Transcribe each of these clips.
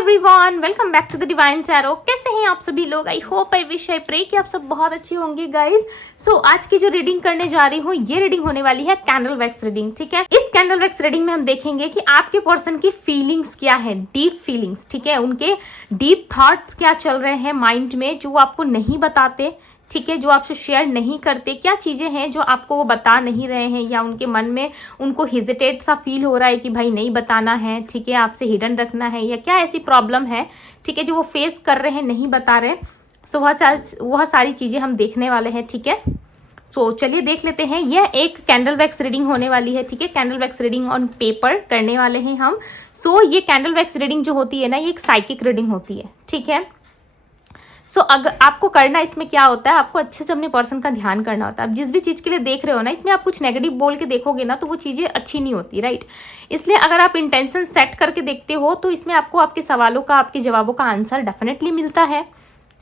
Everyone, welcome back to the divine tarot. कैसे हैं आप सभी लोग? I hope, I wish, I pray कि आप सब बहुत अच्छे होंगे गाइस। सो आज की जो रीडिंग करने जा रही हूँ, ये रीडिंग होने वाली है कैंडल वैक्स रीडिंग। ठीक है, इस कैंडल वैक्स रीडिंग में हम देखेंगे कि आपके पर्सन की फीलिंग्स क्या है, डीप फीलिंग्स। ठीक है, उनके डीप थॉट्स क्या चल रहे हैं माइंड में, जो आपको नहीं बताते। ठीक है, जो आपसे शेयर नहीं करते, क्या चीज़ें हैं जो आपको वो बता नहीं रहे हैं, या उनके मन में उनको हेजिटेट सा फील हो रहा है कि भाई नहीं बताना है। ठीक है, आपसे हिडन रखना है, या क्या ऐसी प्रॉब्लम है, ठीक है, जो वो फेस कर रहे हैं, नहीं बता रहे। सो वह सारी चीज़ें हम देखने वाले हैं। ठीक है, सो चलिए देख लेते हैं। यह एक कैंडल वैक्स रीडिंग होने वाली है। ठीक है, candle wax reading on paper करने वाले हैं हम। सो ये कैंडल वैक्स रीडिंग जो होती है ना, ये एक साइकिक रीडिंग होती है। ठीक है, सो अगर आपको करना, इसमें क्या होता है, आपको अच्छे से अपने पर्सन का ध्यान करना होता है। आप जिस भी चीज़ के लिए देख रहे हो ना, इसमें आप कुछ नेगेटिव बोल के देखोगे ना, तो वो चीज़ें अच्छी नहीं होती, राइट। इसलिए अगर आप इंटेंशन सेट करके देखते हो, तो इसमें आपको आपके सवालों का, आपके जवाबों का आंसर डेफिनेटली मिलता है।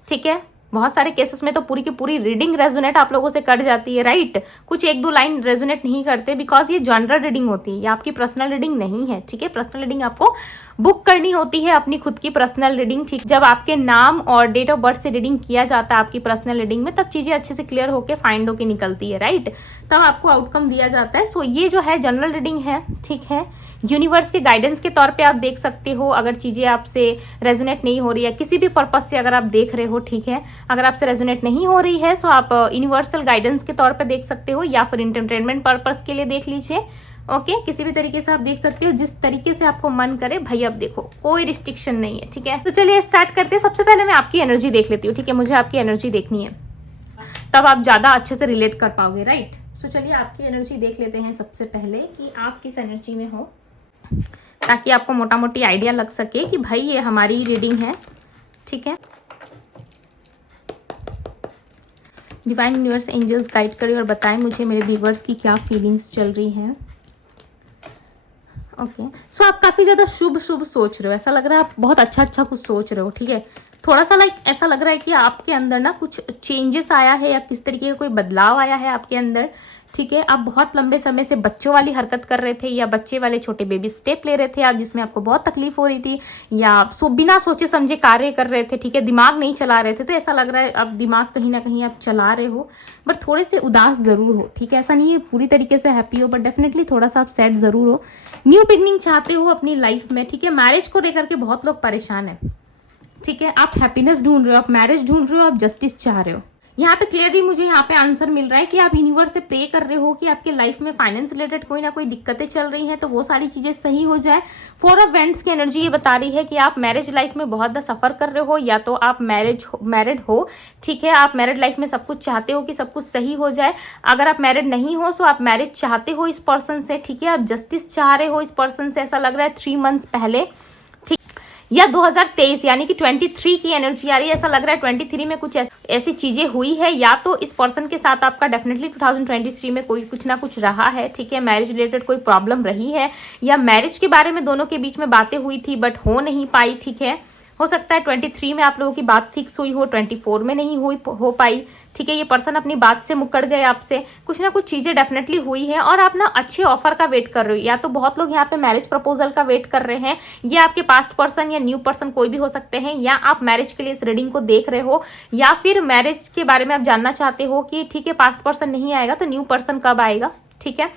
ठीक है, बहुत सारे केसेस में तो पूरी की पूरी रीडिंग रेजोनेट आप लोगों से कर जाती है, राइट। कुछ एक दो लाइन रेजोनेट नहीं करते, बिकॉज ये जनरल रीडिंग होती है, ये आपकी पर्सनल रीडिंग नहीं है। ठीक है, पर्सनल रीडिंग आपको बुक करनी होती है, अपनी खुद की पर्सनल रीडिंग। ठीक, जब आपके नाम और डेट ऑफ बर्थ से रीडिंग किया जाता है आपकी पर्सनल रीडिंग में, तब चीज़ें अच्छे से क्लियर होकर फाइंड होकर निकलती है, राइट। तब आपको आउटकम दिया जाता है। सो ये जो है जनरल रीडिंग है। ठीक है, यूनिवर्स के गाइडेंस के तौर पे आप देख सकते हो, अगर चीज़ें आपसे रेजोनेट नहीं हो रही है किसी भी पर्पज से, अगर आप देख रहे हो। ठीक है, अगर आपसे रेजोनेट नहीं हो रही है, सो आप यूनिवर्सल गाइडेंस के तौर पे देख सकते हो, या फिर एंटरटेनमेंट पर्पस के लिए देख लीजिए। ओके, किसी भी तरीके से आप देख सकते हो, जिस तरीके से आपको मन करे भाई। अब देखो, कोई रिस्ट्रिक्शन नहीं है। ठीक है, तो चलिए स्टार्ट करते हैं। सबसे पहले मैं आपकी एनर्जी देख लेती हूँ। ठीक है, मुझे आपकी एनर्जी देखनी है, तब आप ज़्यादा अच्छे से रिलेट कर पाओगे, राइट। सो चलिए आपकी एनर्जी देख लेते हैं सबसे पहले, कि आप किस एनर्जी में हो, ताकि आपको मोटा मोटी आइडिया लग सके कि भाई ये हमारी रीडिंग है। ठीक है, डिवाइन यूनिवर्स एंजल्स गाइड करें और बताएं मुझे मेरे व्यूवर्स की क्या फीलिंग्स चल रही हैं। ओके, सो आप काफ़ी ज़्यादा शुभ शुभ सोच रहे हो, ऐसा लग रहा है आप बहुत अच्छा कुछ सोच रहे हो। ठीक है, थोड़ा सा ऐसा लग रहा है कि आपके अंदर ना कुछ चेंजेस आया है, या किस तरीके का कोई बदलाव आया है आपके अंदर। ठीक है, आप बहुत लंबे समय से बच्चों वाली हरकत कर रहे थे, या बच्चे वाले छोटे बेबी स्टेप ले रहे थे आप, जिसमें आपको बहुत तकलीफ हो रही थी, या बिना सोचे समझे कार्य कर रहे थे। ठीक है, दिमाग नहीं चला रहे थे, तो ऐसा लग रहा है अब दिमाग कहीं ना कहीं आप चला रहे हो, बट थोड़े से उदास ज़रूर हो। ठीक है, ऐसा नहीं है पूरी तरीके से हैप्पी हो, बट डेफिनेटली थोड़ा सा आप सैड ज़रूर हो। न्यू बिगनिंग चाहते हो अपनी लाइफ में। ठीक है, मैरिज को लेकर के बहुत लोग परेशान हैं। ठीक है, आप हैप्पीनेस ढूंढ रहे हो, आप मैरिज ढूंढ रहे हो, आप जस्टिस चाह रहे हो। यहाँ पे क्लियरली मुझे यहाँ पे आंसर मिल रहा है कि आप यूनिवर्स से प्रे कर रहे हो कि आपके लाइफ में फाइनेंस रिलेटेड कोई ना कोई दिक्कतें चल रही हैं, तो वो सारी चीज़ें सही हो जाए। 4 ऑफ वेंट्स की एनर्जी ये बता रही है कि आप मैरिज लाइफ में बहुत ज़्यादा सफ़र कर रहे हो, या तो आप मैरिड हो। ठीक है, आप मैरिड लाइफ में सब कुछ चाहते हो कि सब कुछ सही हो जाए। अगर आप मैरिड नहीं हो, सो आप मैरिज चाहते हो इस पर्सन से। ठीक है, आप जस्टिस चाह रहे हो इस पर्सन से, ऐसा लग रहा है 3 मंथ्स पहले, या 2023 यानी कि 23 की एनर्जी आ रही है। ऐसा लग रहा है 23 में कुछ ऐसी चीज़ें हुई है, या तो इस पर्सन के साथ आपका डेफिनेटली 2023 में कोई कुछ ना कुछ रहा है। ठीक है, मैरिज रिलेटेड कोई प्रॉब्लम रही है, या मैरिज के बारे में दोनों के बीच में बातें हुई थी बट हो नहीं पाई। ठीक है, हो सकता है 23 में आप लोगों की बात फिक्स हुई हो, 24 में नहीं हो पाई। ठीक है, ये पर्सन अपनी बात से मुकर गए आपसे, कुछ ना कुछ चीज़ें डेफिनेटली हुई है, और आप ना अच्छे ऑफर का वेट कर रहे हो, या तो बहुत लोग यहाँ पे मैरिज प्रपोजल का वेट कर रहे हैं। ये आपके पास्ट पर्सन या न्यू पर्सन कोई भी हो सकते हैं, या आप मैरिज के लिए इस रीडिंग को देख रहे हो, या फिर मैरिज के बारे में आप जानना चाहते हो कि ठीक है पास्ट पर्सन नहीं आएगा तो न्यू पर्सन कब आएगा। ठीक है,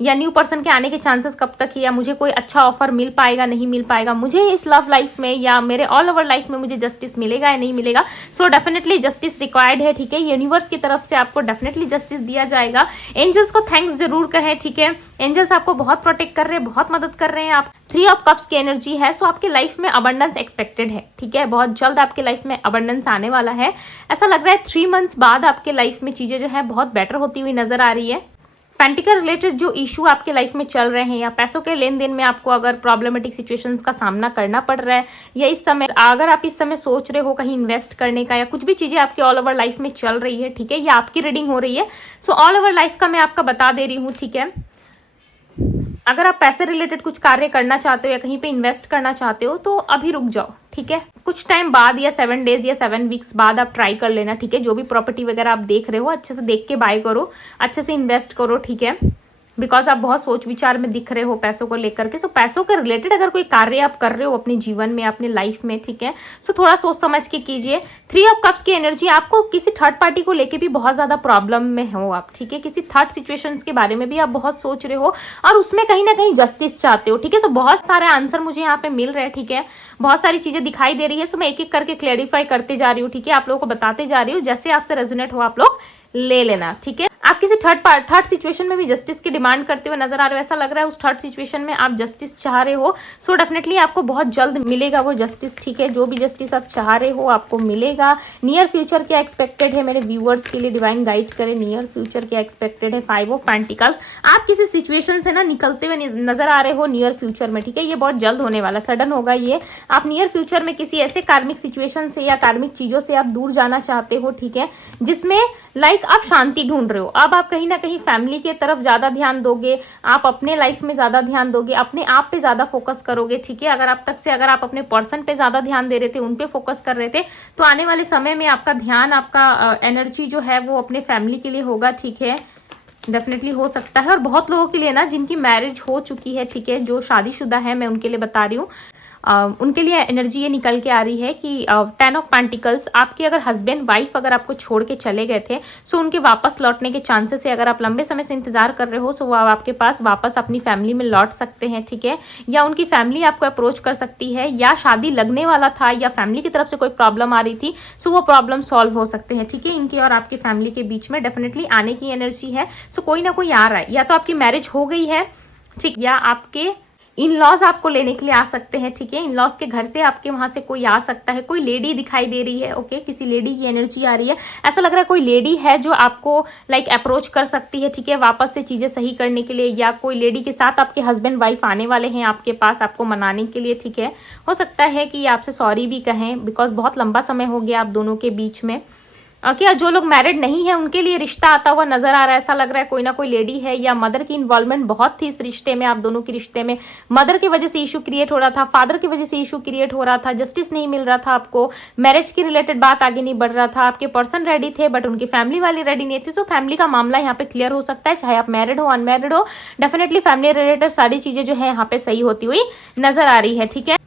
या न्यू पर्सन के आने के चांसेस कब तक है, या मुझे कोई अच्छा ऑफर मिल पाएगा नहीं मिल पाएगा, मुझे इस लव लाइफ में या मेरे ऑल ओवर लाइफ में मुझे जस्टिस मिलेगा या नहीं मिलेगा। सो डेफिनेटली जस्टिस रिक्वायर्ड है। ठीक है, यूनिवर्स की तरफ से आपको डेफिनेटली जस्टिस दिया जाएगा। एंजल्स को थैंक्स जरूर कहें। ठीक है, एंजल्स आपको बहुत प्रोटेक्ट कर रहे हैं, बहुत मदद कर रहे हैं। आप 3 ऑफ कप्स की एनर्जी है, सो आपके लाइफ में अबंडेंस एक्सपेक्टेड है। ठीक है, बहुत जल्द आपके लाइफ में अबंडेंस आने वाला है। ऐसा लग रहा है 3 मंथ्स बाद आपके लाइफ में चीज़ें जो है बहुत बेटर होती हुई नजर आ रही है। पेंटिकल रिलेटेड जो इशू आपके लाइफ में चल रहे हैं, या पैसों के लेन देन में आपको अगर प्रॉब्लमेटिक सिचुएशंस का सामना करना पड़ रहा है, या इस समय अगर आप इस समय सोच रहे हो कहीं इन्वेस्ट करने का, या कुछ भी चीज़ें आपके ऑल ओवर लाइफ में चल रही है। ठीक है, ये आपकी रीडिंग हो रही है। सो ऑल ओवर लाइफ का मैं आपका बता दे रही हूँ। ठीक है, अगर आप पैसे रिलेटेड कुछ कार्य करना चाहते हो, या कहीं पे इन्वेस्ट करना चाहते हो, तो अभी रुक जाओ। ठीक है, कुछ टाइम बाद, या 7 डेज या 7 वीक्स बाद आप ट्राई कर लेना। ठीक है, जो भी प्रॉपर्टी वगैरह आप देख रहे हो अच्छे से देख के बाय करो, अच्छे से इन्वेस्ट करो। ठीक है, बिकॉज आप बहुत सोच विचार में दिख रहे हो पैसों को लेकर के। सो पैसों के रिलेटेड अगर कोई कार्य आप कर रहे हो अपने जीवन में, अपनी लाइफ में, ठीक है, सो थोड़ा सोच समझ के कीजिए। 3 ऑफ कप्स की एनर्जी, आपको किसी थर्ड पार्टी को लेके भी बहुत ज्यादा प्रॉब्लम में हो आप, ठीक है, किसी थर्ड सिचुएशंस के बारे में भी आप बहुत सोच रहे हो और उसमें कहीं ना कहीं जस्टिस चाहते हो, ठीक है। सो बहुत सारे आंसर मुझे यहाँ पे मिल रहे हैं, ठीक है, बहुत सारी चीजें दिखाई दे रही है। सो मैं एक एक करके क्लेरिफाई करते जा रही हूँ, ठीक है, आप लोगों को बताते जा रही हूँ, जैसे आपसे रेजोनेट हो आप लोग ले लेना, ठीक है। आप किसी थर्ड सिचुएशन में भी जस्टिस की डिमांड करते हुए नजर आ रहे हो, ऐसा लग रहा है उस थर्ड सिचुएशन में आप जस्टिस चाह रहे हो। सो डेफिनेटली आपको बहुत जल्द मिलेगा वो जस्टिस, ठीक है, जो भी जस्टिस आप चाह रहे हो आपको मिलेगा। नियर फ्यूचर क्या एक्सपेक्टेड है मेरे व्यूअर्स के लिए, डिवाइन गाइड करें, नियर फ्यूचर क्या एक्सपेक्टेड है। 5 ऑफ पेंटिकल्स, आप किसी सिचुएशन से ना निकलते हुए नजर आ रहे हो नियर फ्यूचर में, ठीक है, ये बहुत जल्द होने वाला, सडन होगा ये। आप नियर फ्यूचर में किसी ऐसे कार्मिक सिचुएशन से या कार्मिक चीजों से आप दूर जाना चाहते हो, ठीक है, जिसमें लाइक आप शांति ढूंढ रहे हो। अब आप कहीं ना कहीं फैमिली के तरफ ज्यादा ध्यान दोगे, आप अपने लाइफ में ज्यादा ध्यान दोगे, अपने आप पे ज्यादा फोकस करोगे, ठीक है। अगर आप अपने पर्सन पे ज्यादा ध्यान दे रहे थे, उन पे फोकस कर रहे थे, तो आने वाले समय में आपका ध्यान, आपका एनर्जी जो है वो अपने फैमिली के लिए होगा, ठीक है, डेफिनेटली हो सकता है। और बहुत लोगों के लिए ना जिनकी मैरिज हो चुकी है, ठीक है, जो शादीशुदा है, मैं उनके लिए बता रही हूँ, उनके लिए एनर्जी ये निकल के आ रही है कि 10 ऑफ पेंटिकल्स, आपके अगर हस्बैंड वाइफ अगर आपको छोड़ के चले गए थे, सो उनके वापस लौटने के चांसेस है। अगर आप लंबे समय से इंतजार कर रहे हो, सो वो आपके पास वापस अपनी फैमिली में लौट सकते हैं, ठीक है, या उनकी फैमिली आपको अप्रोच कर सकती है, या शादी लगने वाला था या फैमिली की तरफ से कोई प्रॉब्लम आ रही थी, सो वो प्रॉब्लम सॉल्व हो सकते हैं, ठीक है। इनकी और आपकी फैमिली के बीच में डेफिनेटली आने की एनर्जी है। सो कोई ना कोई आ रहा है, या तो आपकी मैरिज हो गई है, ठीक, या आपके इन लॉज आपको लेने के लिए आ सकते हैं, ठीक है, इन लॉज के घर से आपके वहां से कोई आ सकता है। कोई लेडी दिखाई दे रही है, ओके, किसी लेडी की एनर्जी आ रही है, ऐसा लग रहा है कोई लेडी है जो आपको लाइक अप्रोच कर सकती है, ठीक है, वापस से चीजें सही करने के लिए, या कोई लेडी के साथ आपके हस्बैंड वाइफ आने वाले हैं आपके पास आपको मनाने के लिए, ठीक है। हो सकता है कि आपसे सॉरी भी कहें, बिकॉज बहुत लंबा समय हो गया आप दोनों के बीच में। क्या जो लोग मैरिड नहीं है उनके लिए रिश्ता आता हुआ नजर आ रहा है, ऐसा लग रहा है कोई ना कोई लेडी है, या मदर की इन्वॉल्वमेंट बहुत थी इस रिश्ते में, आप दोनों के रिश्ते में मदर की वजह से इशू क्रिएट हो रहा था, फादर की वजह से इशू क्रिएट हो रहा था, जस्टिस नहीं मिल रहा था आपको, मैरिज की रिलेटेड बात आगे नहीं बढ़ रहा था, आपके पर्सन रेडी थे बट उनकी फैमिली वाले रेडी नहीं थे। सो फैमिली का मामला यहाँ पे क्लियर हो सकता है, चाहे आप मैरिड हो अनमैरिड हो, डेफिनेटली फैमिली रिलेटेड सारी चीजें जो है यहाँ पे सही होती हुई नजर आ रही है, ठीक है।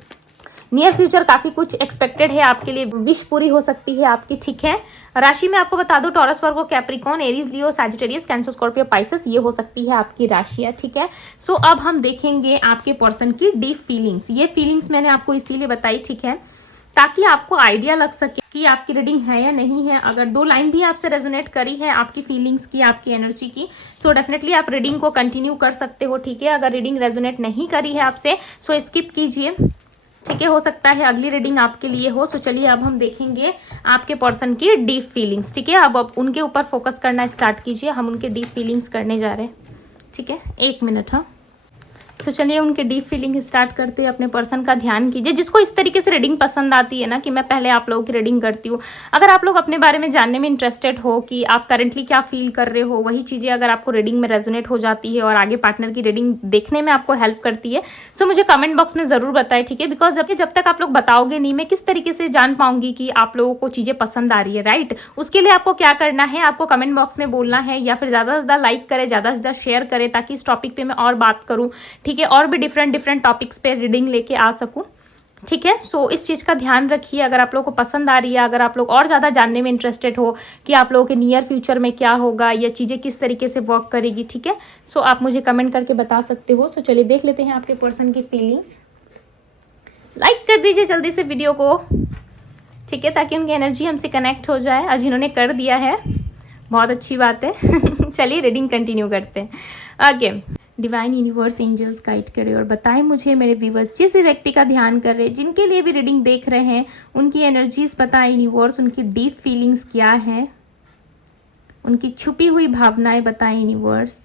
नियर फ्यूचर काफी कुछ एक्सपेक्टेड है आपके लिए, विश पूरी हो सकती है आपकी, ठीक है। राशि में आपको बता दो, टॉरस, वर्गो, कैप्रिकॉर्न, एरीज, लियो, सैजिटेरियस, कैंसर, स्कॉर्पियो, पाइसेस, ये हो सकती है आपकी राशियां, ठीक है। सो अब हम देखेंगे आपके पर्सन की डीप फीलिंग्स। ये फीलिंग्स मैंने आपको इसीलिए बताई, ठीक है, ताकि आपको आइडिया लग सके कि आपकी रीडिंग है या नहीं है। अगर 2 लाइन भी आपसे रेजोनेट करी है आपकी फीलिंग्स की, आपकी एनर्जी की, सो डेफिनेटली आप रीडिंग को कंटिन्यू कर सकते हो, ठीक है। अगर रीडिंग रेजोनेट नहीं करी है आपसे, सो स्किप कीजिए, ठीक है, हो सकता है अगली रीडिंग आपके लिए हो। सो चलिए अब हम देखेंगे आपके पर्सन की डीप फीलिंग्स, ठीक है। अब उनके ऊपर फोकस करना स्टार्ट कीजिए, हम उनके डीप फीलिंग्स करने जा रहे हैं, ठीक है, 1 मिनट। हाँ, सो चलिए उनके डीप फीलिंग स्टार्ट करते हैं, अपने पर्सन का ध्यान कीजिए। जिसको इस तरीके से रीडिंग पसंद आती है ना कि मैं पहले आप लोगों की रीडिंग करती हूँ, अगर आप लोग अपने बारे में जानने में इंटरेस्टेड हो कि आप करंटली क्या फील कर रहे हो, वही चीज़ें अगर आपको रीडिंग में रेजोनेट हो जाती है और आगे पार्टनर की रीडिंग देखने में आपको हेल्प करती है, सो मुझे कमेंट बॉक्स में ज़रूर बताएं, ठीक है। बिकॉज जब तक आप लोग बताओगे नहीं, मैं किस तरीके से जान पाऊंगी कि आप लोगों को चीज़ें पसंद आ रही है, राइट। उसके लिए आपको क्या करना है, आपको कमेंट बॉक्स में बोलना है, या फिर ज़्यादा से ज़्यादा लाइक करें, ज़्यादा से ज़्यादा शेयर करें, ताकि इस टॉपिक पर मैं और बात करूँ, ठीक है, और भी डिफरेंट टॉपिक्स पे रीडिंग लेके आ सकूं, ठीक है। सो इस चीज़ का ध्यान रखिए। अगर आप लोगों को पसंद आ रही है, अगर आप लोग और ज़्यादा जानने में इंटरेस्टेड हो कि आप लोगों के नियर फ्यूचर में क्या होगा या चीज़ें किस तरीके से वर्क करेगी, ठीक है, सो आप मुझे कमेंट करके बता सकते हो। सो चलिए देख लेते हैं आपके पर्सन की फीलिंग्स। लाइक कर दीजिए जल्दी से वीडियो को, ठीक है, ताकि उनकी एनर्जी हमसे कनेक्ट हो जाए। आज इन्होंने कर दिया है, बहुत अच्छी बात है। चलिए रीडिंग कंटिन्यू करते हैं। Okay, divine universe angels guide करे और बताएं मुझे मेरे व्यूवर्स जिस व्यक्ति का ध्यान कर रहे हैं, जिनके लिए भी रीडिंग देख रहे हैं, उनकी एनर्जीज बताएं यूनिवर्स, उनकी डीप फीलिंग्स क्या है, उनकी छुपी हुई भावनाएं बताएं यूनिवर्स।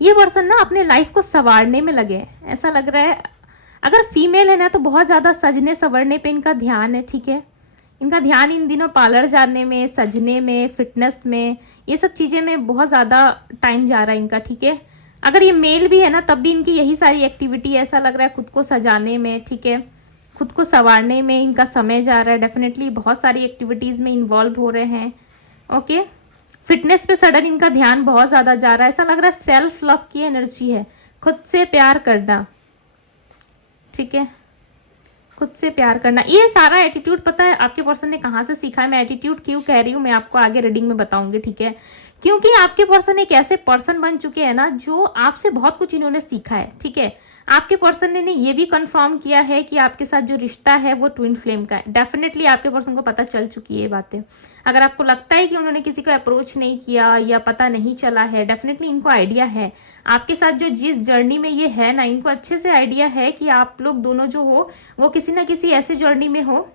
ये पर्सन ना अपने लाइफ को संवारने में लगे, ऐसा लग रहा है। अगर फीमेल है ना तो बहुत ज़्यादा सजने संवरने पे इनका ध्यान है, ठीक है। इनका ध्यान इन दिनों पार्लर जाने में, सजने में, फिटनेस में, ये सब चीज़ें में बहुत ज़्यादा टाइम जा रहा है इनका, ठीक है। अगर ये मेल भी है ना तब भी इनकी यही सारी एक्टिविटी, ऐसा लग रहा है खुद को सजाने में, ठीक है, खुद को संवारने में इनका समय जा रहा है, डेफिनेटली बहुत सारी एक्टिविटीज़ में इन्वॉल्व हो रहे हैं। ओके, फिटनेस पे सडन इनका ध्यान बहुत ज़्यादा जा रहा है, ऐसा लग रहा है सेल्फ लव की एनर्जी है, खुद से प्यार करना, ठीक है, खुद से प्यार करना। ये सारा एटीट्यूड पता है आपके पर्सन ने कहाँ से सीखा है? मैं एटीट्यूड क्यों कह रही हूँ मैं आपको आगे रीडिंग में बताऊंगी, ठीक है, क्योंकि आपके पर्सन एक ऐसे पर्सन बन चुके हैं ना जो आपसे बहुत कुछ इन्होंने सीखा है, ठीक है। आपके पर्सन ने ये भी कंफर्म किया है कि आपके साथ जो रिश्ता है वो ट्विन फ्लेम का है। डेफिनेटली आपके पर्सन को पता चल चुकी है ये बातें। अगर आपको लगता है कि उन्होंने किसी को अप्रोच नहीं किया या पता नहीं चला है, डेफिनेटली इनको आइडिया है आपके साथ जो जिस जर्नी में ये है ना, इनको अच्छे से आइडिया है कि आप लोग दोनों जो हो वो किसी ना किसी ऐसे जर्नी में हो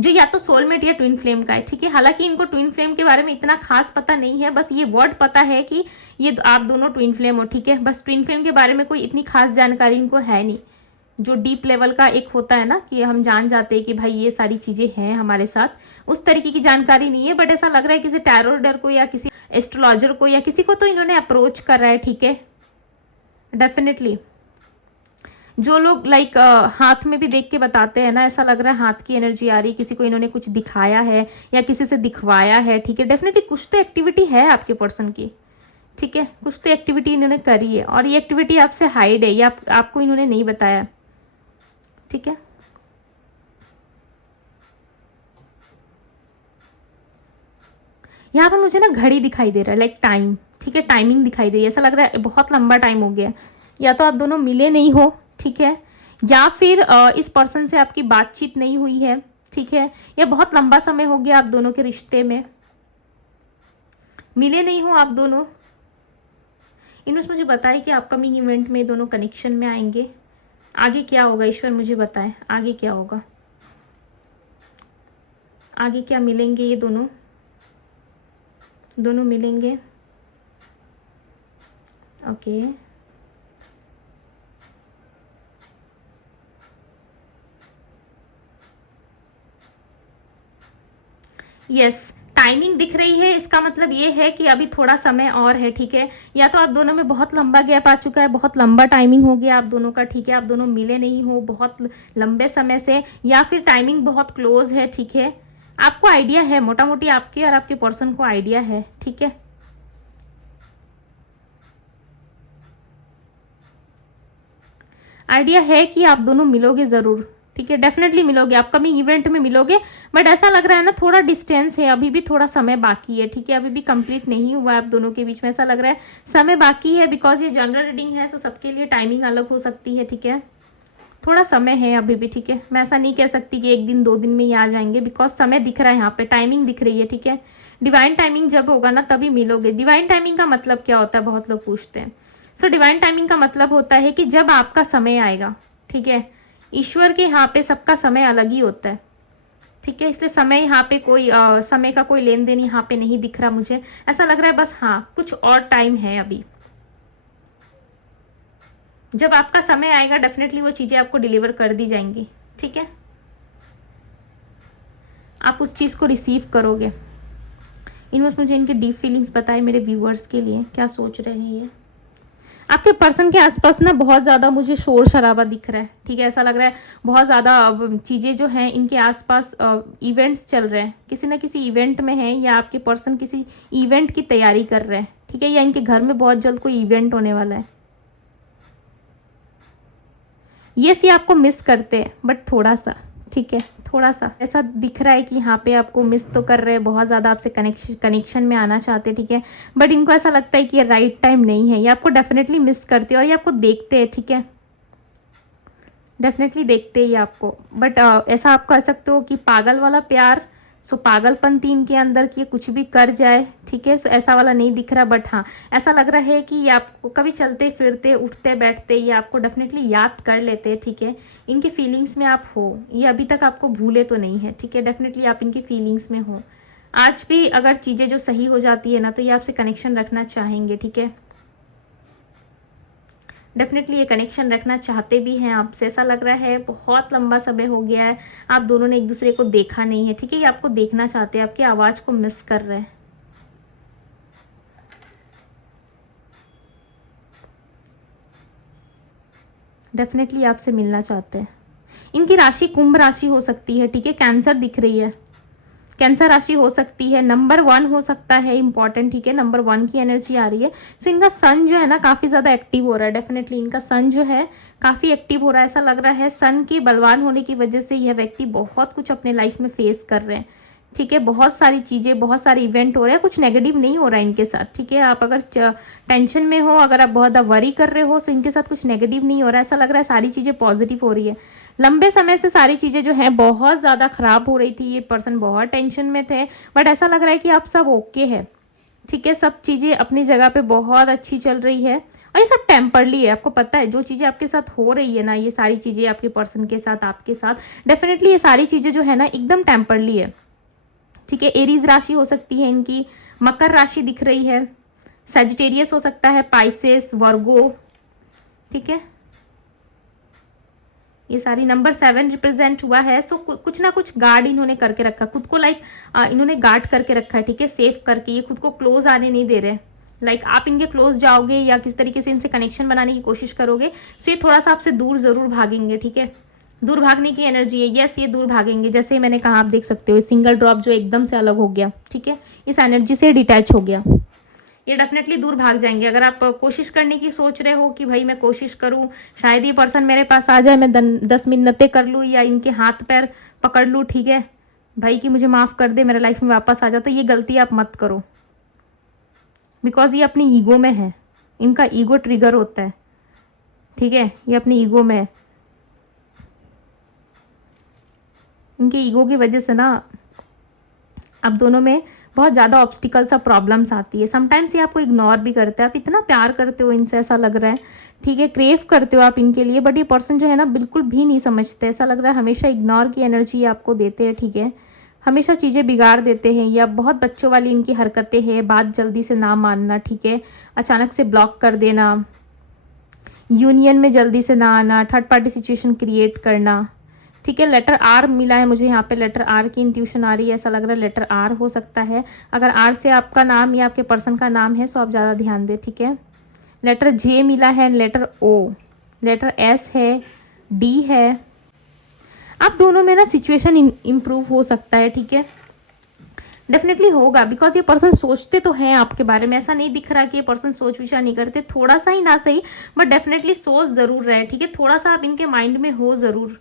जो या तो सोलमेट या ट्विन फ्लेम का है, ठीक है। हालांकि इनको ट्विन फ्लेम के बारे में इतना खास पता नहीं है, बस ये वर्ड पता है कि ये आप दोनों ट्विन फ्लेम हो, ठीक है। बस ट्विन फ्लेम के बारे में कोई इतनी खास जानकारी इनको है नहीं, जो डीप लेवल का एक होता है ना कि हम जान जाते हैं कि भाई ये सारी चीज़ें हैं हमारे साथ, उस तरीके की जानकारी नहीं है। बट ऐसा लग रहा है किसी टैरो रीडर को या किसी एस्ट्रोलॉजर को या किसी को तो इन्होंने अप्रोच कर रहा है, ठीक है। डेफिनेटली जो लोग लाइक हाथ में भी देख के बताते हैं ना, ऐसा लग रहा है हाथ की एनर्जी आ रही, किसी को इन्होंने कुछ दिखाया है या किसी से दिखवाया है, ठीक है। डेफिनेटली कुछ तो एक्टिविटी है आपके पर्सन की, ठीक है, कुछ तो एक्टिविटी इन्होंने करी है और ये एक्टिविटी आपसे हाइड है, ये आपको इन्होंने नहीं बताया, ठीक है। यहाँ पर मुझे ना घड़ी दिखाई दे रहा है, लाइक टाइम, ठीक है, टाइमिंग दिखाई दे रही है। ऐसा लग रहा है बहुत लंबा टाइम हो गया, या तो आप दोनों मिले नहीं हो, ठीक है, या फिर इस पर्सन से आपकी बातचीत नहीं हुई है, ठीक है, या बहुत लंबा समय हो गया आप दोनों के रिश्ते में, मिले नहीं हो आप दोनों। इन्होंने मुझे बताया कि अपकमिंग इवेंट में दोनों कनेक्शन में आएंगे। आगे क्या होगा ईश्वर मुझे बताएं, आगे क्या होगा, आगे क्या मिलेंगे ये दोनों, दोनों मिलेंगे। ओके, यस, टाइमिंग दिख रही है, इसका मतलब ये है कि अभी थोड़ा समय और है, ठीक है। या तो आप दोनों में बहुत लंबा गैप आ चुका है, बहुत लंबा टाइमिंग हो गया आप दोनों का, ठीक है, आप दोनों मिले नहीं हो बहुत लंबे समय से, या फिर टाइमिंग बहुत क्लोज है, ठीक है। आपको आइडिया है, मोटा मोटी आपके और आपके पर्सन को आइडिया है, ठीक है। आइडिया है कि आप दोनों मिलोगे ज़रूर, ठीक है, डेफिनेटली मिलोगे, अपकमिंग इवेंट में मिलोगे। बट ऐसा लग रहा है ना थोड़ा डिस्टेंस है, अभी भी थोड़ा समय बाकी है, ठीक है, अभी भी कंप्लीट नहीं हुआ है आप दोनों के बीच में, ऐसा लग रहा है समय बाकी है। बिकॉज ये जनरल रीडिंग है, सो सबके लिए टाइमिंग अलग हो सकती है, ठीक है, थोड़ा समय है अभी भी, ठीक है। मैं ऐसा नहीं कह सकती कि एक दिन 2 दिन में ये आ जाएंगे, बिकॉज समय दिख रहा है यहाँ पे, टाइमिंग दिख रही है, ठीक है। डिवाइन टाइमिंग जब होगा ना तभी मिलोगे। डिवाइन टाइमिंग का मतलब क्या होता है, बहुत लोग पूछते हैं। सो डिवाइन टाइमिंग का मतलब होता है कि जब आपका समय आएगा, ठीक है। ईश्वर के यहाँ पे सबका समय अलग ही होता है, ठीक है, इसलिए समय यहाँ पे कोई समय का कोई लेन देन यहाँ पे नहीं दिख रहा मुझे, ऐसा लग रहा है बस हाँ कुछ और टाइम है अभी। जब आपका समय आएगा डेफिनेटली वो चीज़ें आपको डिलीवर कर दी जाएंगी, ठीक है, आप उस चीज़ को रिसीव करोगे। इन्होंने मुझे इनके डीप फीलिंग्स बताए मेरे व्यूअर्स के लिए, क्या सोच रहे हैं ये। आपके पर्सन के आसपास ना बहुत ज़्यादा मुझे शोर शराबा दिख रहा है, ठीक है, ऐसा लग रहा है बहुत ज़्यादा चीज़ें जो हैं इनके आसपास, इवेंट्स चल रहे हैं, किसी ना किसी इवेंट में है, या आपके पर्सन किसी इवेंट की तैयारी कर रहे हैं, ठीक है, या इनके घर में बहुत जल्द कोई इवेंट होने वाला है। ये आपको मिस करते हैं बट थोड़ा सा, ठीक है, थोड़ा सा ऐसा दिख रहा है कि यहाँ पे आपको मिस तो कर रहे हैं, बहुत ज़्यादा आपसे कनेक्शन में आना चाहते हैं, ठीक है। बट इनको ऐसा लगता है कि ये राइट टाइम नहीं है, ये आपको डेफिनेटली मिस करते हैं और ये आपको देखते हैं, ठीक है, डेफिनेटली देखते हैं ये आपको। बट ऐसा आप कह सकते हो कि पागल वाला प्यार, सो पागलपन तीन के अंदर कि ये कुछ भी कर जाए, ठीक है, सो ऐसा वाला नहीं दिख रहा। बट हाँ ऐसा लग रहा है कि ये आपको कभी चलते फिरते उठते बैठते ये आपको डेफिनेटली याद कर लेते हैं, ठीक है, इनके फीलिंग्स में आप हो, ये अभी तक आपको भूले तो नहीं है, ठीक है, डेफिनेटली आप इनके फीलिंग्स में हो। आज भी अगर चीज़ें जो सही हो जाती है ना तो ये आपसे कनेक्शन रखना चाहेंगे, ठीक है, डेफिनेटली ये कनेक्शन रखना चाहते भी हैं आपसे। ऐसा लग रहा है बहुत लंबा समय हो गया है आप दोनों ने एक दूसरे को देखा नहीं है, ठीक है, ये आपको देखना चाहते हैं, आपकी आवाज़ को मिस कर रहे हैं। डेफिनेटली आपसे मिलना चाहते हैं। इनकी राशि कुंभ राशि हो सकती है, ठीक है। कैंसर दिख रही है, कैंसर राशि हो सकती है, नंबर 1 हो सकता है इंपॉर्टेंट, ठीक है। नंबर 1 की एनर्जी आ रही है। सो इनका सन जो है ना काफ़ी ज़्यादा एक्टिव हो रहा है। डेफिनेटली इनका सन जो है काफ़ी एक्टिव हो रहा है। ऐसा लग रहा है सन के बलवान होने की वजह से यह व्यक्ति बहुत कुछ अपने लाइफ में फेस कर रहे हैं, ठीक है। बहुत सारी चीज़ें, बहुत सारे इवेंट हो रहे हैं, कुछ नेगेटिव नहीं हो रहा है इनके साथ, ठीक है। आप अगर टेंशन में हो, अगर आप बहुत वरी कर रहे हो, तो इनके साथ कुछ नेगेटिव नहीं हो रहा है। ऐसा लग रहा है सारी चीज़ें पॉजिटिव हो रही है। लंबे समय से सारी चीज़ें जो है बहुत ज़्यादा ख़राब हो रही थी, ये पर्सन बहुत टेंशन में थे, बट ऐसा लग रहा है कि आप सब ओके है, ठीक है। सब चीज़ें अपनी जगह पे बहुत अच्छी चल रही है और ये सब टेम्परली है। आपको पता है जो चीज़ें आपके साथ हो रही है ना, ये सारी चीज़ें आपके पर्सन के साथ, आपके साथ, डेफिनेटली ये सारी चीज़ें जो है ना एकदम टेम्परली है, ठीक है। एरीज राशि हो सकती है इनकी, मकर राशि दिख रही है, सजिटेरियस हो सकता है, पाइसेस, वर्गो, ठीक है। ये सारी नंबर 7 रिप्रेजेंट हुआ है। सो कुछ ना कुछ गार्ड इन्होंने करके रखा खुद को, लाइक इन्होंने गार्ड करके रखा है, ठीक है, सेफ करके। ये खुद को क्लोज आने नहीं दे रहे, लाइक आप इनके क्लोज जाओगे या किस तरीके से इनसे कनेक्शन बनाने की कोशिश करोगे, सो ये थोड़ा सा आपसे दूर जरूर भागेंगे, ठीक है। दूर भागने की एनर्जी है, यस ये दूर भागेंगे। जैसे मैंने कहा, आप देख सकते हो सिंगल ड्रॉप जो एकदम से अलग हो गया, ठीक है, इस एनर्जी से डिटैच हो गया। ये डेफिनेटली दूर भाग जाएंगे। अगर आप कोशिश करने की सोच रहे हो कि भाई मैं कोशिश करूं, शायद ये पर्सन मेरे पास आ जाए, मैं 10 मिन्नतें कर लूँ या इनके हाथ पैर पकड़ लूँ, ठीक है भाई कि मुझे माफ़ कर दे, मेरे लाइफ में वापस आ जाता, ये गलती आप मत करो, बिकॉज ये अपनी ईगो में है, इनका ईगो ट्रिगर होता है, ठीक है। ये अपनी ईगो में है, इनके ईगो की वजह से ना आप दोनों में बहुत ज़्यादा ऑब्स्टिकल्स और प्रॉब्लम्स आती है। समटाइम्स ये आपको इग्नोर भी करते हैं, आप इतना प्यार करते हो इनसे, ऐसा लग रहा है, ठीक है, क्रेव करते हो आप इनके लिए, बट ये पर्सन जो है ना बिल्कुल भी नहीं समझते। ऐसा लग रहा है हमेशा इग्नोर की एनर्जी आपको देते हैं, ठीक है। हमेशा चीज़ें बिगाड़ देते हैं, या बहुत बच्चों वाली इनकी हरकतें हैं, बात जल्दी से ना मानना, ठीक है, अचानक से ब्लॉक कर देना, यूनियन में जल्दी से ना आना, थर्ड पार्टी सिचुएशन क्रिएट करना, ठीक है। लेटर आर मिला है मुझे यहाँ पे, लेटर आर की इंट्यूशन आ रही है। ऐसा लग रहा है लेटर आर हो सकता है। अगर आर से आपका नाम या आपके पर्सन का नाम है, सो आप ज़्यादा ध्यान दें, ठीक है। लेटर जे मिला है, लेटर ओ, लेटर एस है, डी है। आप दोनों में ना सिचुएशन इम्प्रूव हो सकता है, ठीक है, डेफिनेटली होगा, बिकॉज ये पर्सन सोचते तो हैं आपके बारे में। ऐसा नहीं दिख रहा कि ये पर्सन सोच विचार नहीं करते, थोड़ा सा ही ना सही, बट डेफिनेटली सोच ज़रूर रहे, ठीक है। थोड़ा सा आप इनके माइंड में हो ज़रूर,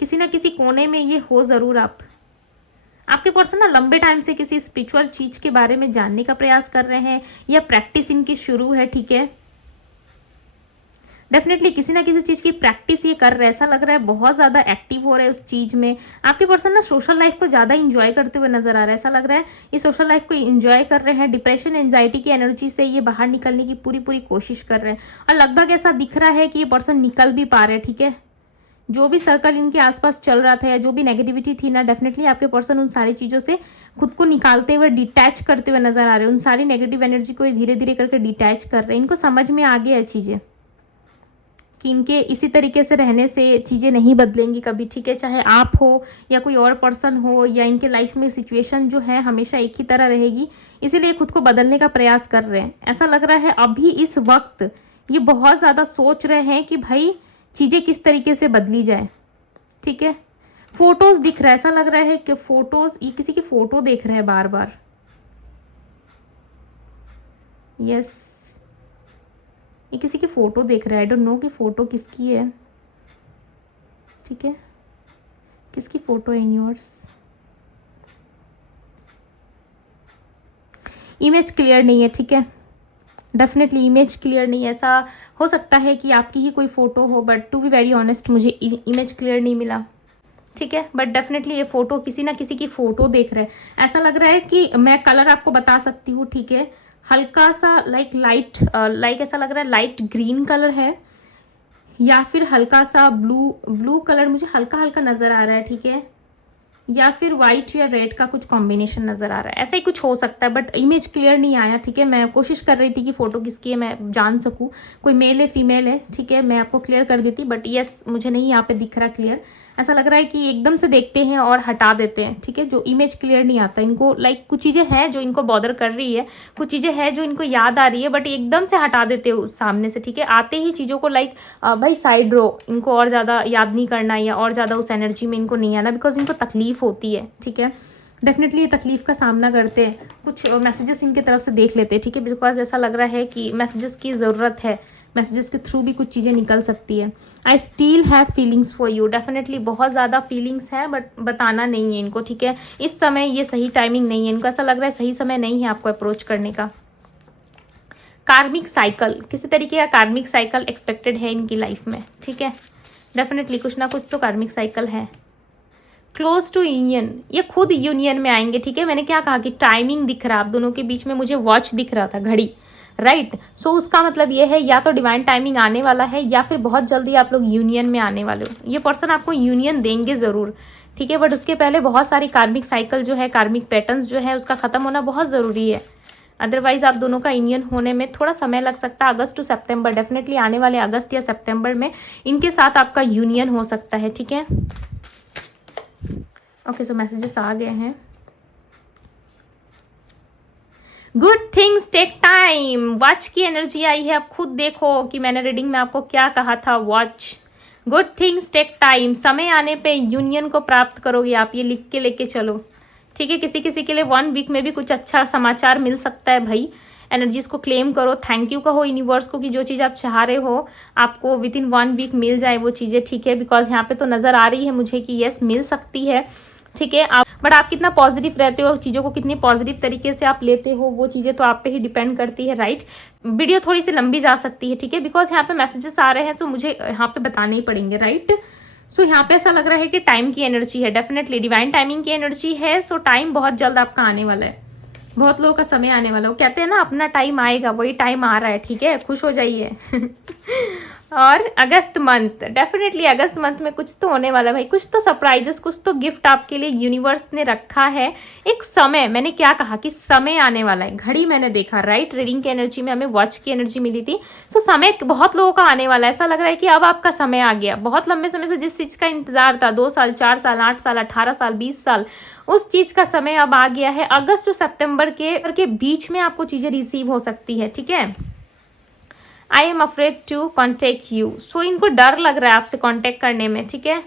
किसी ना किसी कोने में ये हो ज़रूर। आपके पर्सन ना लंबे टाइम से किसी स्पिरिचुअल चीज़ के बारे में जानने का प्रयास कर रहे हैं, या प्रैक्टिस इनकी शुरू है, ठीक है। डेफिनेटली किसी ना किसी चीज़ की प्रैक्टिस ये कर रहे हैं। ऐसा लग रहा है बहुत ज़्यादा एक्टिव हो रहे हैं उस चीज़ में। आपके पर्सन ना सोशल लाइफ को ज़्यादा इंजॉय करते हुए नजर आ रहा है। ऐसा लग रहा है ये सोशल लाइफ को इंजॉय कर रहे हैं। डिप्रेशन, एंजाइटी की एनर्जी से ये बाहर निकलने की पूरी कोशिश कर रहे हैं, और लगभग ऐसा दिख रहा है कि ये पर्सन निकल भी पा रहे हैं, ठीक है। जो भी सर्कल इनके आसपास चल रहा था या जो भी नेगेटिविटी थी ना, डेफिनेटली आपके पर्सन उन सारी चीज़ों से खुद को निकालते हुए, डिटैच करते हुए नजर आ रहे हैं। उन सारी नेगेटिव एनर्जी को धीरे धीरे करके डिटैच कर रहे हैं। इनको समझ में आ गया है चीज़ें कि इनके इसी तरीके से रहने से चीज़ें नहीं बदलेंगी कभी, ठीक है। चाहे आप हो या कोई और पर्सन हो, या इनके लाइफ में सिचुएशन जो है हमेशा एक ही तरह रहेगी, इसीलिए खुद को बदलने का प्रयास कर रहे हैं। ऐसा लग रहा है अभी इस वक्त ये बहुत ज़्यादा सोच रहे हैं कि भाई चीज़ें किस तरीके से बदली जाए, ठीक है। फोटोज़ दिख रहा है, ऐसा लग रहा है कि फोटोज़, ये किसी की फ़ोटो देख रहे हैं बार बार, यस, ये किसी की फ़ोटो देख रहा है। आई डोंट नो कि फ़ोटो किसकी है, ठीक है, किसकी फ़ोटो है यूनिवर्स। इमेज क्लियर नहीं है, ठीक है, डेफिनेटली इमेज क्लियर नहीं है। ऐसा हो सकता है कि आपकी ही कोई फ़ोटो हो, but to be very honest मुझे इमेज क्लियर नहीं मिला, ठीक है। बट डेफिनेटली ये फ़ोटो किसी ना किसी की फ़ोटो देख रहे हैं। ऐसा लग रहा है कि मैं कलर आपको बता सकती हूँ, ठीक है, हल्का सा लाइक ऐसा लग रहा है लाइट ग्रीन कलर है, या फिर हल्का सा ब्लू कलर मुझे हल्का हल्का नज़र आ रहा है, ठीक है। या फिर वाइट या रेड का कुछ कॉम्बिनेशन नज़र आ रहा है, ऐसा ही कुछ हो सकता है, बट इमेज क्लियर नहीं आया, ठीक है। मैं कोशिश कर रही थी कि फ़ोटो किसकी है मैं जान सकूँ, कोई मेल है फीमेल है, ठीक है, मैं आपको क्लियर कर देती, बट यस मुझे नहीं यहाँ पे दिख रहा क्लियर। ऐसा लग रहा है कि एकदम से देखते हैं और हटा देते हैं, ठीक है, जो इमेज क्लियर नहीं आता इनको। लाइक कुछ चीज़ें हैं जो इनको बॉदर कर रही है, कुछ चीज़ें हैं जो इनको याद आ रही है, बट एकदम से हटा देते हो सामने से, ठीक है। आते ही चीज़ों को लाइक भाई साइड रो, इनको और ज़्यादा याद नहीं करना या और ज़्यादा उस एनर्जी में इनको नहीं आना, बिकॉज इनको तकलीफ़ होती है, ठीक है। डेफिनेटली ये तकलीफ़ का सामना करते हैं। कुछ मैसेजेस इनके तरफ से देख लेते हैं, ठीक है, बिकॉज ऐसा लग रहा है कि मैसेजेस की ज़रूरत है, मैसेजेस के थ्रू भी कुछ चीज़ें निकल सकती है। I still have feelings for you, definitely बहुत ज़्यादा फीलिंग्स हैं, बट बताना नहीं है इनको, ठीक है। इस समय ये सही टाइमिंग नहीं है, इनको ऐसा लग रहा है सही समय नहीं है आपको अप्रोच करने का। कार्मिक साइकिल, किसी तरीके का कार्मिक साइकिल एक्सपेक्टेड है इनकी लाइफ में, ठीक है। डेफिनेटली कुछ ना कुछ तो कार्मिक साइकिल है। क्लोज टू यूनियन, ये खुद यूनियन में आएंगे, ठीक है। मैंने क्या कहा कि टाइमिंग दिख रहा आप दोनों के बीच में, मुझे वॉच दिख रहा था, घड़ी, राइट। सो उसका मतलब ये है या तो डिवाइन टाइमिंग आने वाला है या फिर बहुत जल्दी आप लोग यूनियन में आने वाले हो। ये पर्सन आपको यूनियन देंगे ज़रूर, ठीक है, बट उसके पहले बहुत सारी कार्मिक साइकिल जो है, कार्मिक पैटर्न्स जो है, उसका ख़त्म होना बहुत ज़रूरी है। अदरवाइज आप दोनों का यूनियन होने में थोड़ा समय लग सकता है। अगस्त टू सितंबर, डेफिनेटली आने वाले अगस्त या सितंबर में इनके साथ आपका यूनियन हो सकता है, ठीक है। ओके, सो मैसेजेस आ गए हैं। Good things take time, watch की एनर्जी आई है। आप खुद देखो कि मैंने रीडिंग में आपको क्या कहा था, watch. Good things take time, समय आने पे यूनियन को प्राप्त करोगे आप, ये लिख के लेके चलो, ठीक है। किसी किसी के लिए 1 वीक में भी कुछ अच्छा समाचार मिल सकता है भाई। एनर्जीज को क्लेम करो, थैंक यू कहो यूनिवर्स को कि जो चीज़ आप चाह रहे हो आपको विद इन 1 वीक मिल जाए वो चीज़ें, ठीक है। बिकॉज यहाँ पे तो नज़र आ रही है मुझे कि यस मिल सकती है, ठीक है। आप बट आप कितना पॉजिटिव रहते हो, चीज़ों को कितनी पॉजिटिव तरीके से आप लेते हो, वो चीज़ें तो आप पे ही डिपेंड करती है, राइट। वीडियो थोड़ी सी लंबी जा सकती है, ठीक है, बिकॉज यहाँ पे मैसेजेस आ रहे हैं तो मुझे यहाँ पे बताने ही पड़ेंगे, राइट। सो यहाँ पे ऐसा लग रहा है कि टाइम की एनर्जी है, डेफिनेटली डिवाइन टाइमिंग की एनर्जी है। सो टाइम बहुत जल्द आपका आने वाला है, बहुत लोगों का समय आने वाला है। वो कहते हैं ना अपना टाइम आएगा, वही टाइम आ रहा है, ठीक है, खुश हो जाइए। और अगस्त मंथ, डेफिनेटली अगस्त मंथ में कुछ तो होने वाला है भाई, कुछ तो सरप्राइजेस, कुछ तो गिफ्ट आपके लिए यूनिवर्स ने रखा है। एक समय, मैंने क्या कहा कि समय आने वाला है, घड़ी मैंने देखा, राइट। रीडिंग की एनर्जी में हमें वॉच की एनर्जी मिली थी। तो समय बहुत लोगों का आने वाला है, ऐसा लग रहा है कि अब आपका समय आ गया। बहुत लंबे समय से जिस चीज़ का इंतजार था, 2 साल, 4 साल, 8 साल, 18 साल, 20 साल, उस चीज़ का समय अब आ गया है। अगस्त और सितंबर के बीच में आपको चीज़ें रिसीव हो सकती है, ठीक है। I am afraid to contact you, so इनको डर लग रहा है आपसे कॉन्टेक्ट करने में, ठीक है।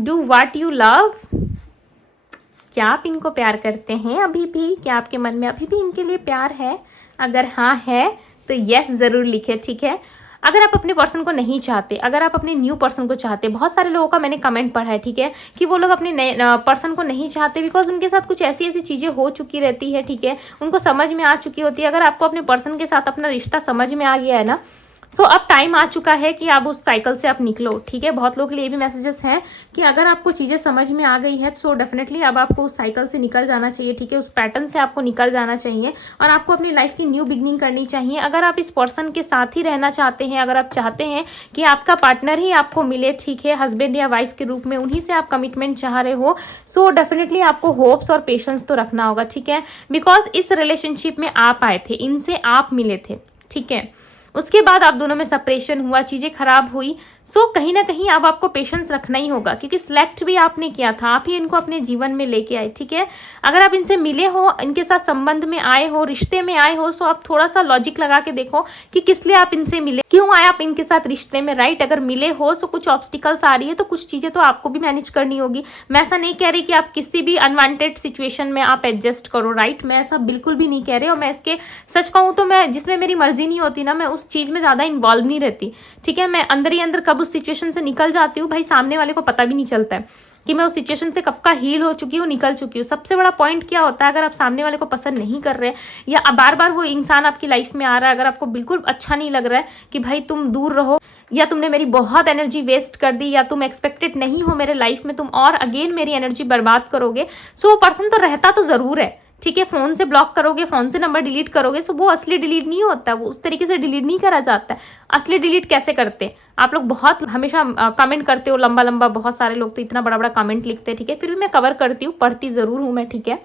डू वाट यू लव, क्या आप इनको प्यार करते हैं अभी भी, क्या आपके मन में अभी भी इनके लिए प्यार है? अगर हाँ है तो यस ज़रूर लिखे, ठीक है। अगर आप अपने पर्सन को नहीं चाहते, अगर आप अपने न्यू पर्सन को चाहते, बहुत सारे लोगों का मैंने कमेंट पढ़ा है, ठीक है, कि वो लोग अपने नए पर्सन को नहीं चाहते बिकॉज उनके साथ कुछ ऐसी ऐसी चीज़ें हो चुकी रहती है, ठीक है, उनको समझ में आ चुकी होती है। अगर आपको अपने पर्सन के साथ अपना रिश्ता समझ में आ गया है ना, सो अब टाइम आ चुका है कि आप उस साइकिल से आप निकलो, ठीक है। बहुत लोगों के लिए भी मैसेजेस हैं कि अगर आपको चीज़ें समझ में आ गई है सो डेफिनेटली अब आपको उस साइकिल से निकल जाना चाहिए, ठीक है, उस पैटर्न से आपको निकल जाना चाहिए और आपको अपनी लाइफ की न्यू बिगनिंग करनी चाहिए। अगर आप इस पर्सन के साथ ही रहना चाहते हैं, अगर आप चाहते हैं कि आपका पार्टनर ही आपको मिले, ठीक है, हस्बैंड या वाइफ के रूप में, उन्हीं से आप कमिटमेंट चाह रहे हो, सो डेफिनेटली आपको होप्स और पेशेंस तो रखना होगा, ठीक है। बिकॉज इस रिलेशनशिप में आप आए थे, इनसे आप मिले थे, ठीक है, उसके बाद आप दोनों में सेपरेशन हुआ, चीज़ें खराब हुई। सो कहीं ना कहीं अब आपको पेशेंस रखना ही होगा क्योंकि सिलेक्ट भी आपने किया था, आप ही इनको अपने जीवन में लेके आए, ठीक है। अगर आप इनसे मिले हो, इनके साथ संबंध में आए हो, रिश्ते में आए हो, सो आप थोड़ा सा लॉजिक लगा के देखो कि किस लिए आप इनसे मिले, क्यों आए आप इनके साथ रिश्ते में, राइट। अगर मिले हो सो कुछ ऑब्स्टिकल्स आ रही है तो कुछ चीज़ें तो आपको भी मैनेज करनी होगी। मैं ऐसा नहीं कह रही कि आप किसी भी अनवांटेड सिचुएशन में आप एडजस्ट करो, राइट, मैं ऐसा बिल्कुल भी नहीं कह रही। और मैं इसके सच कहूँ तो मैं जिसमें मेरी मर्जी नहीं होती ना, मैं उस चीज़ में ज़्यादा इन्वॉल्व नहीं रहती, ठीक है। मैं अंदर ही अंदर कब उस सिचुएशन से निकल जाती हूँ भाई, सामने वाले को पता भी नहीं चलता है कि मैं उस सिचुएशन से कब का हील हो चुकी हूँ, निकल चुकी हूँ। सबसे बड़ा पॉइंट क्या होता है, अगर आप सामने वाले को पसंद नहीं कर रहे या बार बार वो इंसान आपकी लाइफ में आ रहा है, अगर आपको बिल्कुल अच्छा नहीं लग रहा है कि भाई तुम दूर रहो, या तुमने मेरी बहुत एनर्जी वेस्ट कर दी, या तुम एक्सपेक्टेड नहीं हो मेरे लाइफ में, तुम और अगेन मेरी एनर्जी बर्बाद करोगे, सो वो पर्सन तो रहता तो ज़रूर है, ठीक है, फ़ोन से ब्लॉक करोगे, फ़ोन से नंबर डिलीट करोगे, सो वो असली डिलीट नहीं होता, वो उस तरीके से डिलीट नहीं करा जाता है। असली डिलीट कैसे करते हैं? आप लोग बहुत हमेशा कमेंट करते हो लंबा-लंबा, बहुत सारे लोग तो इतना बड़ा-बड़ा कमेंट लिखते हैं, ठीक है? फिर भी मैं कवर करती हूँ, पढ़ती ज़रूर हूँ मैं, ठीक है?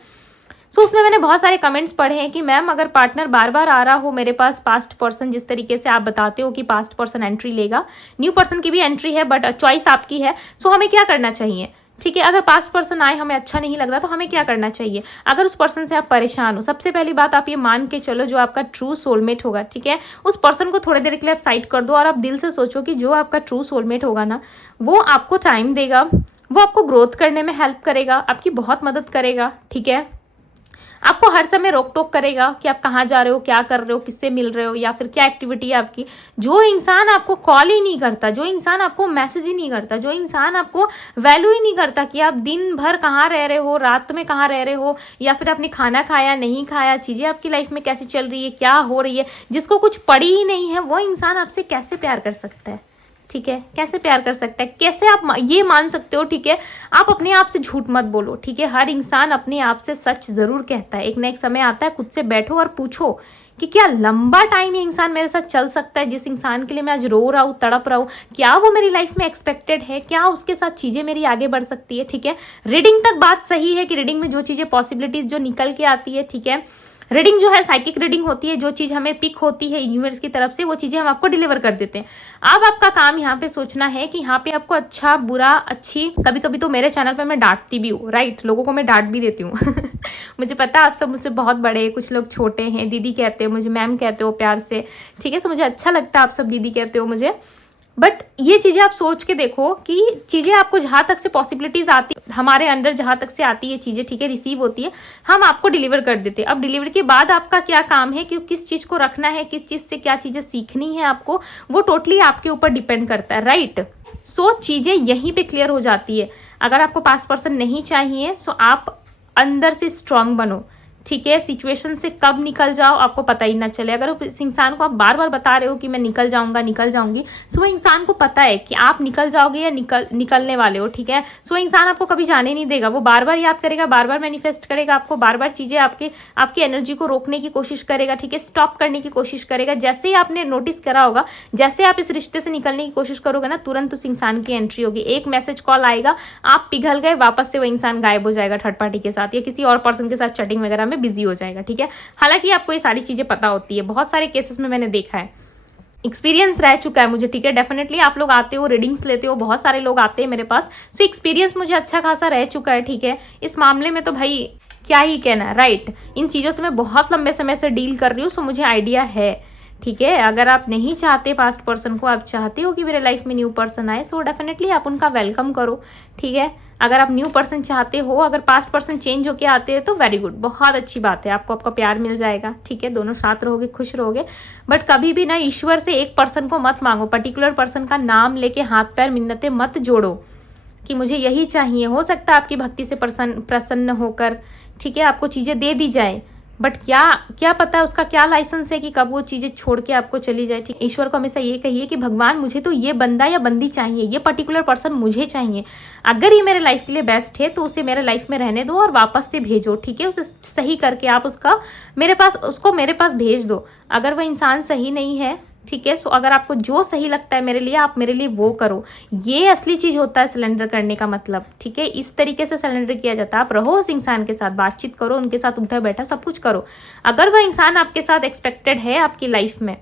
सो उसमें मैंने बहुत सारे कमेंट्स पढ़े हैं कि मैम अगर पार्टनर बार-बार आ रहा हो मेरे पास, पास्ट पर्सन जिस तरीके से आप बताते हो कि पास्ट पर्सन एंट्री लेगा, न्यू पर्सन की भी एंट्री है बट चॉइस आपकी है, सो हमें क्या करना चाहिए? ठीक है, अगर पास्ट पर्सन आए हमें अच्छा नहीं लग रहा तो हमें क्या करना चाहिए? अगर उस पर्सन से आप परेशान हो, सबसे पहली बात आप ये मान के चलो जो आपका ट्रू सोलमेट होगा, ठीक है, उस पर्सन को थोड़ी देर के लिए आप साइड कर दो और आप दिल से सोचो कि जो आपका ट्रू सोलमेट होगा ना, वो आपको टाइम देगा, वो आपको ग्रोथ करने में हेल्प करेगा, आपकी बहुत मदद करेगा, ठीक है, आपको हर समय रोक टोक करेगा कि आप कहाँ जा रहे हो, क्या कर रहे हो, किससे मिल रहे हो, या फिर क्या एक्टिविटी है आपकी। जो इंसान आपको कॉल ही नहीं करता, जो इंसान आपको मैसेज ही नहीं करता, जो इंसान आपको वैल्यू ही नहीं करता कि आप दिन भर कहाँ रह रहे हो, रात में कहाँ रह रहे हो, या फिर आपने खाना खाया नहीं खाया, चीज़ें आपकी लाइफ में कैसी चल रही है, क्या हो रही है, जिसको कुछ पड़ी ही नहीं है, वो इंसान आपसे कैसे प्यार कर सकता है? ठीक है, कैसे प्यार कर सकता है? कैसे आप ये मान सकते हो? ठीक है, आप अपने आप से झूठ मत बोलो, ठीक है, हर इंसान अपने आप से सच जरूर कहता है। एक ना एक समय आता है, खुद से बैठो और पूछो कि क्या लंबा टाइम ये इंसान मेरे साथ चल सकता है, जिस इंसान के लिए मैं आज रो रहा हूँ, तड़प रहा हूँ, क्या वो मेरी लाइफ में एक्सपेक्टेड है, क्या उसके साथ चीज़ें मेरी आगे बढ़ सकती है? ठीक है, रीडिंग तक बात सही है कि रीडिंग में जो चीज़ें पॉसिबिलिटीज जो निकल के आती है, ठीक है, रीडिंग जो है साइकिक रीडिंग होती है, जो चीज़ हमें पिक होती है यूनिवर्स की तरफ से, वो चीज़ें हम आपको डिलीवर कर देते हैं। अब आपका काम यहाँ पे सोचना है कि यहाँ पे आपको अच्छा बुरा अच्छी, कभी कभी तो मेरे चैनल पे मैं डांटती भी हूँ, राइट, लोगों को मैं डांट भी देती हूँ मुझे पता है आप सब मुझसे बहुत बड़े, कुछ लोग छोटे हैं, दीदी कहते हो मुझे, मैम कहते हो प्यार से, ठीक है, तो मुझे अच्छा लगता है आप सब दीदी कहते हो मुझे, बट ये चीज़ें आप सोच के देखो कि चीज़ें आपको जहाँ तक से पॉसिबिलिटीज आती, हमारे अंडर जहाँ तक से आती है चीज़ें, ठीक है, रिसीव होती है, हम आपको डिलीवर कर देते हैं। अब डिलीवर के बाद आपका क्या काम है कि किस चीज़ को रखना है, किस चीज़ से क्या चीज़ें सीखनी है आपको, वो टोटली आपके ऊपर डिपेंड करता है, राइट। सो चीज़ें यहीं पे क्लियर हो जाती है। अगर आपको पास्ट पर्सन नहीं चाहिए, सो आप अंदर से स्ट्रांग बनो, ठीक है, सिचुएशन से कब निकल जाओ आपको पता ही ना चले। अगर उस इंसान को आप बार बार बता रहे हो कि मैं निकल जाऊंगा, निकल जाऊंगी, सो वो इंसान को पता है कि आप निकल जाओगे या निकलने वाले हो, ठीक है, सो वो इंसान आपको कभी जाने नहीं देगा, वो बार बार याद करेगा, बार बार मैनिफेस्ट करेगा आपको, बार बार चीज़ें आपकी एनर्जी को रोकने की कोशिश करेगा, ठीक है, स्टॉप करने की कोशिश करेगा। जैसे ही आपने नोटिस करा होगा, जैसे आप इस रिश्ते से निकलने की कोशिश करोगे ना, तुरंत उस इंसान की एंट्री होगी, एक मैसेज कॉल आएगा, आप पिघल गए, वापस से वो इंसान गायब हो जाएगा थर्ड पार्टी के साथ या किसी और पर्सन के साथ चैटिंग वगैरह में बिजी हो जाएगा, ठीक है। हालांकि आपको ये सारी चीजें पता होती है, बहुत सारे केसेस में मैंने देखा है, एक्सपीरियंस रह चुका है मुझे, ठीक है। डेफिनेटली आप लोग आते हो, रीडिंग्स लेते हो, बहुत सारे लोग आते हैं मेरे पास, सो एक्सपीरियंस मुझे अच्छा खासा रह चुका है, ठीक है। इस मामले में तो भाई क्या ही कहना, राइट। इन चीज़ों से मैं बहुत लंबे समय से डील कर रही हूँ, सो मुझे आइडिया है, ठीक है। अगर आप नहीं चाहते पास्ट पर्सन को, आप चाहते हो कि मेरे लाइफ में न्यू पर्सन आए, सो डेफिनेटली आप उनका वेलकम करो, ठीक है। अगर आप न्यू पर्सन चाहते हो, अगर पास्ट पर्सन चेंज होके आते हैं तो वेरी गुड, बहुत अच्छी बात है, आपको आपका प्यार मिल जाएगा, ठीक है, दोनों साथ रहोगे, खुश रहोगे। बट कभी भी ना ईश्वर से एक पर्सन को मत मांगो, पर्टिकुलर पर्सन का नाम लेके हाथ पैर मिन्नतें मत जोड़ो कि मुझे यही चाहिए। हो सकता है आपकी भक्ति से प्रसन्न होकर, ठीक है, आपको चीज़ें दे दी जाए, बट क्या पता है उसका क्या लाइसेंस है कि कब वो चीज़ें छोड़ के आपको चली जाए, ठीक। ईश्वर को हमेशा ये कहिए कि भगवान मुझे तो ये बंदा या बंदी चाहिए, ये पर्टिकुलर पर्सन मुझे चाहिए, अगर ये मेरे लाइफ के लिए बेस्ट है तो उसे मेरे लाइफ में रहने दो और वापस से भेजो, ठीक है, उसे सही करके आप उसको मेरे पास भेज दो। अगर वह इंसान सही नहीं है, ठीक है, सो अगर आपको जो सही लगता है मेरे लिए, आप मेरे लिए वो करो। ये असली चीज़ होता है सरेंडर करने का मतलब, ठीक है। इस तरीके से सरेंडर किया जाता है। आप रहो उस इंसान के साथ, बातचीत करो, उनके साथ उठा बैठा सब कुछ करो। अगर वह इंसान आपके साथ एक्सपेक्टेड है आपकी लाइफ में,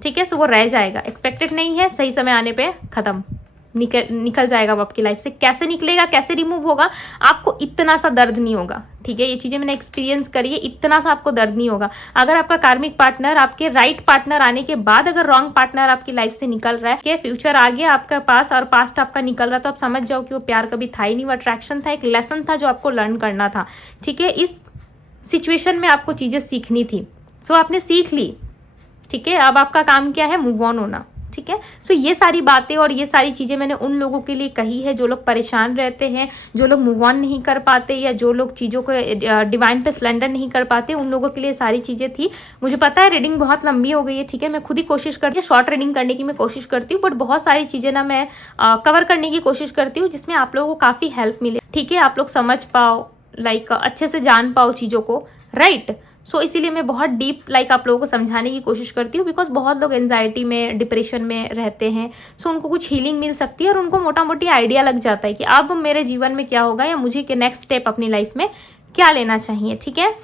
ठीक है, सो वो रह जाएगा। एक्सपेक्टेड नहीं है, सही समय आने पर खत्म, निकल जाएगा वो आपकी लाइफ से। कैसे निकलेगा, कैसे रिमूव होगा, आपको इतना सा दर्द नहीं होगा, ठीक है। ये चीज़ें मैंने एक्सपीरियंस करी है, इतना सा आपको दर्द नहीं होगा। अगर आपका कार्मिक पार्टनर, आपके राइट पार्टनर आने के बाद अगर रॉन्ग पार्टनर आपकी लाइफ से निकल रहा है, कि फ्यूचर आ गया आपका पास और पास्ट आपका निकल रहा, तो आप समझ जाओ कि वो प्यार कभी था ही नहीं, वो अट्रैक्शन था, एक लेसन था जो आपको लर्न करना था, ठीक है। इस सिचुएशन में आपको चीज़ें सीखनी थी, सो आपने सीख ली, ठीक है। अब आपका काम क्या है, मूव ऑन होना, ठीक है। सो ये सारी बातें और ये सारी चीज़ें मैंने उन लोगों के लिए कही है जो लोग परेशान रहते हैं, जो लोग मूव ऑन नहीं कर पाते, या जो लोग चीज़ों को डिवाइन पे सरेंडर नहीं कर पाते, उन लोगों के लिए सारी चीज़ें थी। मुझे पता है रीडिंग बहुत लंबी हो गई है, ठीक है, मैं खुद ही कोशिश करती हूँ शॉर्ट रीडिंग करने की, मैं कोशिश करती हूँ, बट बहुत सारी चीज़ें ना मैं कवर करने की कोशिश करती हूँ जिसमें आप लोगों को काफ़ी हेल्प मिले, ठीक है, आप लोग समझ पाओ, लाइक अच्छे से जान पाओ चीज़ों को, राइट। सो इसीलिए मैं बहुत डीप लाइक आप लोगों को समझाने की कोशिश करती हूँ, बिकॉज बहुत लोग एंजाइटी में, डिप्रेशन में रहते हैं। सो उनको कुछ हीलिंग मिल सकती है और उनको मोटा मोटी आइडिया लग जाता है कि अब मेरे जीवन में क्या होगा या मुझे के नेक्स्ट स्टेप अपनी लाइफ में क्या लेना चाहिए, ठीक है।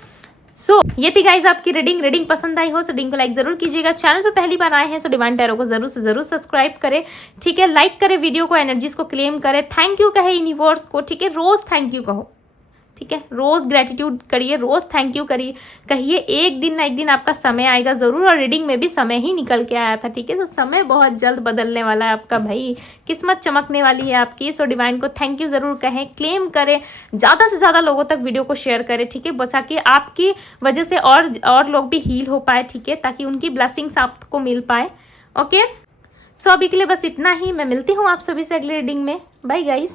सो ये थी गाइज आपकी रीडिंग पसंद आई हो तो रीडिंग को लाइक जरूर कीजिएगा। चैनल पे पहली बार आए हैं तो डिवाइन टैरो को जरूर से जरूर सब्सक्राइब करें, ठीक है। लाइक करें वीडियो को, एनर्जीज को क्लेम करें, थैंक यू कहे यूनिवर्स को, ठीक है। रोज थैंक यू कहो, ठीक है। रोज ग्रेटिट्यूड करिए, रोज थैंक यू करिए, कहिए। एक दिन ना एक दिन आपका समय आएगा जरूर, और रीडिंग में भी समय ही निकल के आया था, ठीक है। तो समय बहुत जल्द बदलने वाला है आपका भाई, किस्मत चमकने वाली है आपकी। सो डिवाइन को थैंक यू जरूर कहें, क्लेम करें, ज़्यादा से ज़्यादा लोगों तक वीडियो को शेयर करें, ठीक है। बस ताकि आपकी वजह से और लोग भी हील हो पाए, ठीक है, ताकि उनकी ब्लेसिंग्स आपको मिल पाए। ओके, सो अभी के लिए बस इतना ही। मैं मिलती हूँ आप सभी से अगले रीडिंग में। Bye guys.